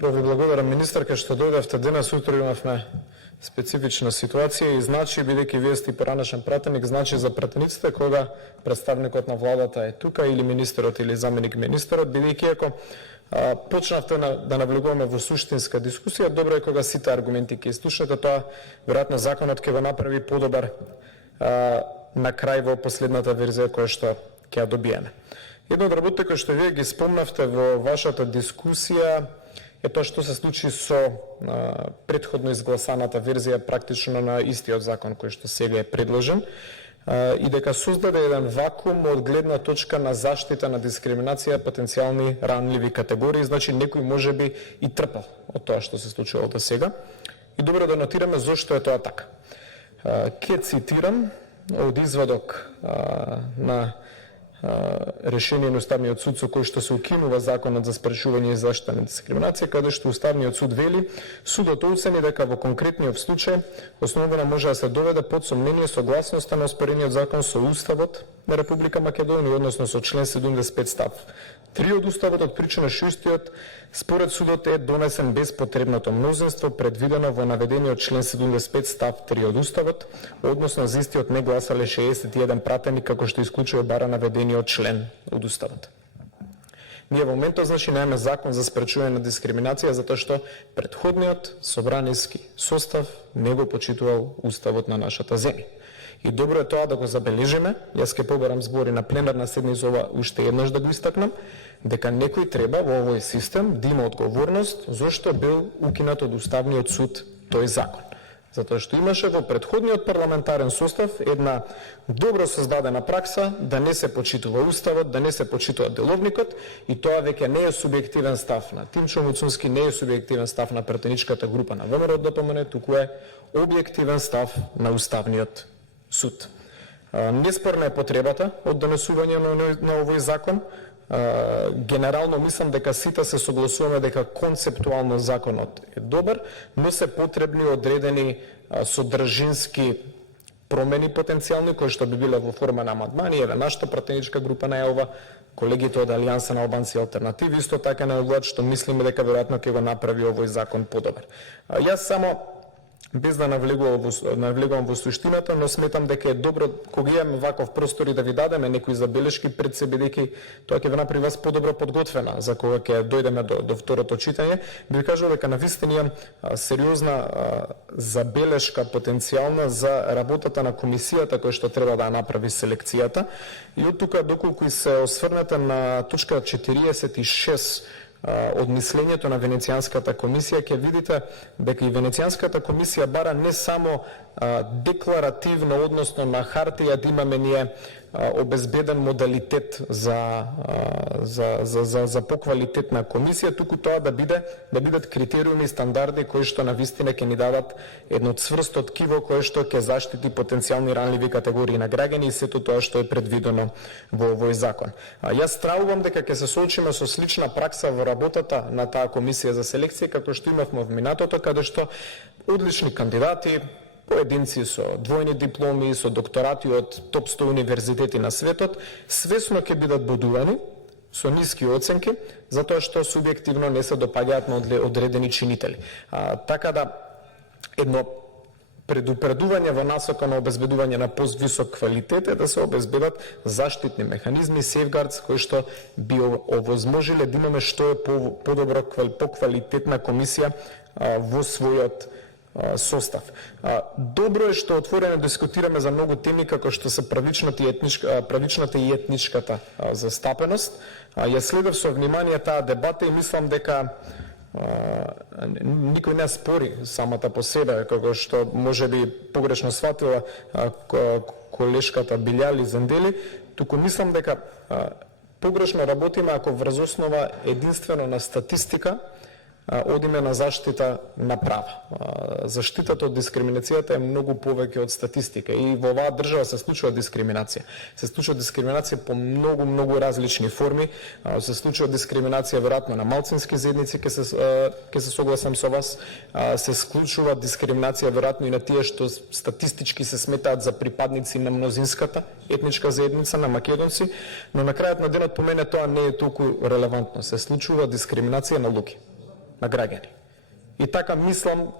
Прво ви благодарам, министарка, што дојдовте денес. Утре имавме специфична ситуација и значи, бидејќи вие сте поранешен пратеник, значи за пратениците кога представникот на владата е тука или министерот или заменик министерот, бидејќи ако почнавте да навлегуваме во суштинска дискусија, добро е кога сите аргументи ќе слушате, тоа веројатно законот ќе го направи подобар на крај во последната верзија која што ќе ја добиеме. Едно од работите кои што вие ги спомнавте во вашата дискусија е тоа што се случи со претходно изгласаната верзија практично на истиот закон кој што сега е предложен и дека создаде еден вакуум од гледна точка на заштита на дискриминација потенцијални ранливи категории, значи некој можеби и трпал од тоа што се случило до сега. И добро да нотираме зошто е тоа така. Ке цитирам од извадок на решение на Уставниот суд со кој што се укинува Законот за спречување и заштита на дискриминација, каде што Уставниот суд вели: судот оцени дека во конкретниот случај основано може да се доведе под сомнение согласноста на оспорениот закон со Уставот на Република Македонија, односно со член 75 став 3 од Уставот, од причина што истиот според судот е донесен без потребното мнозинство предвидено во наведениот член 75 став 3 од Уставот, односно за истиот не гласале 61 пратеник, како што исклучува бара наведениот член од Уставот. Ние во моментот значи немаме закон за спречување на дискриминација затоа што претходниот собраниски состав не го почитувал Уставот на нашата земја. И добро е тоа да го забележиме. Јас ќе побарам збори на пленарна седница ова уште еднаш да го истакнам, дека некој треба во овој систем да има одговорност зошто бил укинат од Уставниот суд тој закон. Затоа што имаше во претходниот парламентарен состав една добро создадена пракса да не се почитува Уставот, да не се почитува деловникот, и тоа веќе не е субјективен став на Тимчо Муцунски, не е субјективен став на пратеничката група на ВМРО ДПМН, туку е објективен став на Уставниот суд. Неспорна е потребата од донесување на овој закон. Генерално мислам дека сите се согласуваме дека концептуално законот е добар, но се потребни одредени содржински промени потенцијални кои што би биле во форма на амандмани. Еве нашата пратеничка група најава, колегите од Алијанса на албанци и алтернативи исто така најавуваат што мислиме дека веројатно ќе го направи овој закон подобар. Јас само без да навлегувам во суштината, но сметам дека е добро кога имаме ваков простор и да ви дадеме некои забелешки пред себе, бидејќи тоа ќе ви направи вас подобро подготвена за кога ќе дојдеме до второто читање. Би ви кажал дека навистина имам сериозна забелешка потенцијална за работата на комисијата која што треба да направи селекцијата. И од тука доколку и се осврнете на точка 46 од мислењето на Венецијанската комисија, ќе видите дека и Венецијанската комисија бара не само декларативно, односно на хартија да имаме ние обезбеден модалитет за поквалитетна комисија, туку тоа да бидат критериуми и стандарди кои што навистина ќе ни дадат едно цврсто ткиво кое што ќе заштити потенцијални ранливи категории на граѓани и сето тоа што е предвидено во овој закон. Јас стравувам дека ќе се соочиме со слична пракса во работата на таа комисија за селекција како што имавме во минатото, каде што одлични кандидати, поединци со двојни дипломи, со докторати од топ 100 универзитети на светот, свесно ќе бидат бодувани со ниски оценки, затоа што субјективно не се допаѓаат на одредени чинители. Така да, едно предупредување во насока на обезбедување на поствисок квалитет е да се обезбедат заштитни механизми, сейфгардс, кои што би овозможиле да имаме што е подобро, поквалитетна комисија во својот состав. Добро е што отворено дискутираме за многу теми како што се правичната и етничката застапеност. Ја следев со внимание таа дебата и мислам дека никој не спори самата по себе, како што можеби погрешно сватила колешката Билјали Зендели, туку мислам дека погрешно работиме ако врз основа единствено на статистика одиме на заштита на права. Заштитата од дискриминацијата е многу повеќе од статистика и во оваа држава се случува дискриминација. Се случува дискриминација по многу различни форми. Се случува дискриминација веројатно на малцински заедници, ќе се согласам со вас. Се случува дискриминација веројатно и на тие што статистички се сметаат за припадници на мнозинската етничка заедница на македонци, но на крајот на денот по мене тоа не е толку релевантно. Се случува дискриминација на луѓе. на граѓани. И така мислам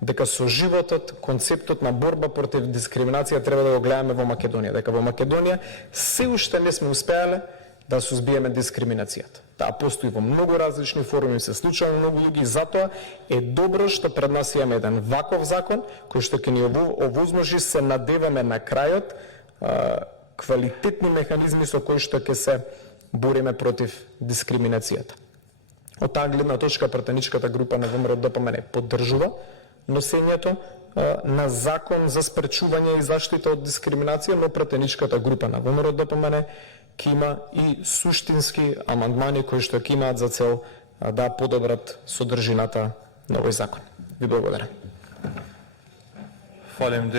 дека со животот, концептот на борба против дискриминација треба да го гледаме во Македонија. Дека во Македонија се уште не сме успеале да сузбиеме дискриминацијата. Таа постои во многу различни форми, се случува на многу луѓе, затоа е добро што пред нас имаме еден ваков закон кој што ќе ни овозможи се надеваме на крајот квалитетни механизми со кои што ќе се бориме против дискриминацијата. Од таа гледна точка пратеничката група на ВМРО ДПМН поддржува носењето на закон за спречување и заштита од дискриминација, но пратеничката група на ВМРО ДПМН ќе има и суштински амандмани кои што ќе имаат за цел да подобрат содржината на овој закон. Ви благодарам. Фалим